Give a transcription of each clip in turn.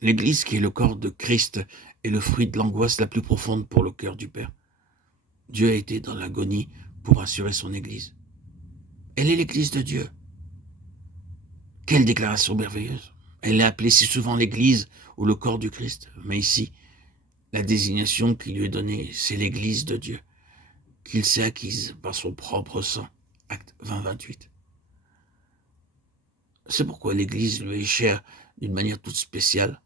L'Église, qui est le corps de Christ, est le fruit de l'angoisse la plus profonde pour le cœur du Père. Dieu a été dans l'agonie pour assurer son Église. Elle est l'Église de Dieu. Quelle déclaration merveilleuse! Elle est appelée si souvent l'Église ou le corps du Christ. Mais ici, la désignation qui lui est donnée, c'est l'Église de Dieu, qu'il s'est acquise par son propre sang. Acte 20-28. C'est pourquoi l'Église lui est chère d'une manière toute spéciale.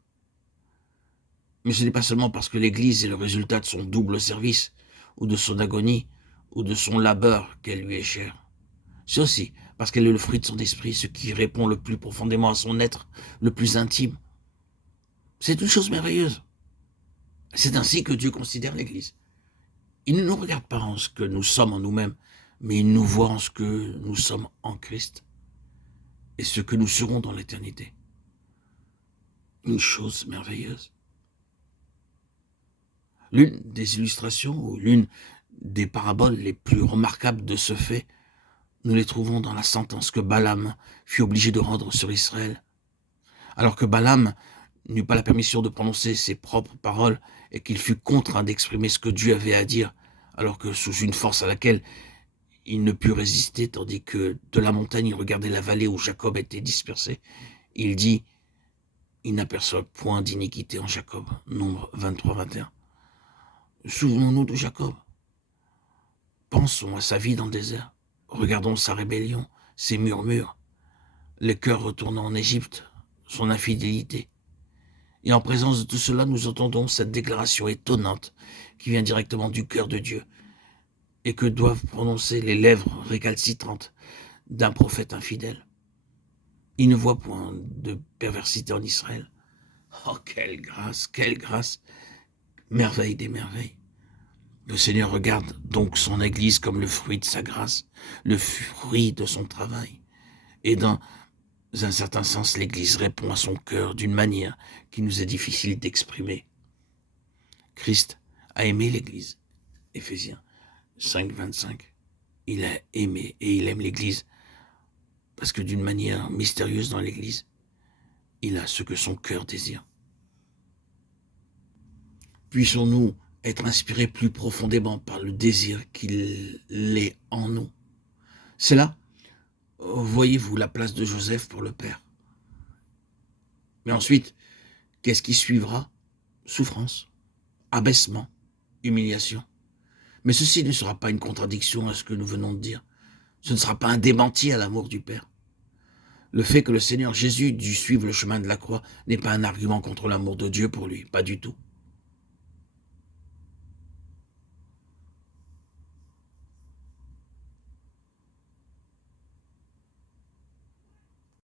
Mais ce n'est pas seulement parce que l'Église est le résultat de son double service, ou de son agonie, ou de son labeur qu'elle lui est chère. C'est aussi parce qu'elle est le fruit de son esprit, ce qui répond le plus profondément à son être le plus intime. C'est une chose merveilleuse. C'est ainsi que Dieu considère l'Église. Il ne nous regarde pas en ce que nous sommes en nous-mêmes, mais il nous voit en ce que nous sommes en Christ et ce que nous serons dans l'éternité. Une chose merveilleuse. L'une des illustrations ou l'une des paraboles les plus remarquables de ce fait, nous les trouvons dans la sentence que Balaam fut obligé de rendre sur Israël. Alors que Balaam n'eut pas la permission de prononcer ses propres paroles et qu'il fut contraint d'exprimer ce que Dieu avait à dire, alors que sous une force à laquelle il ne put résister, tandis que de la montagne il regardait la vallée où Jacob était dispersé, il dit « Il n'aperçoit point d'iniquité en Jacob » Nombre 23-21. Souvenons-nous de Jacob. Pensons à sa vie dans le désert. Regardons sa rébellion, ses murmures, le cœur retournant en Égypte, son infidélité. Et en présence de tout cela, nous entendons cette déclaration étonnante qui vient directement du cœur de Dieu et que doivent prononcer les lèvres récalcitrantes d'un prophète infidèle. Il ne voit point de perversité en Israël. Oh, quelle grâce, merveille des merveilles. Le Seigneur regarde donc son Église comme le fruit de sa grâce, le fruit de son travail. Et dans un certain sens, l'Église répond à son cœur d'une manière qui nous est difficile d'exprimer. Christ a aimé l'Église. Éphésiens 5-25. Il a aimé et il aime l'Église parce que d'une manière mystérieuse dans l'Église, il a ce que son cœur désire. Puissons-nous être inspirés plus profondément par le désir qu'il est en nous. C'est là, voyez-vous, la place de Joseph pour le Père. Mais ensuite, qu'est-ce qui suivra? Souffrance, abaissement, humiliation. Mais ceci ne sera pas une contradiction à ce que nous venons de dire. Ce ne sera pas un démenti à l'amour du Père. Le fait que le Seigneur Jésus dû suivre le chemin de la croix n'est pas un argument contre l'amour de Dieu pour lui, pas du tout.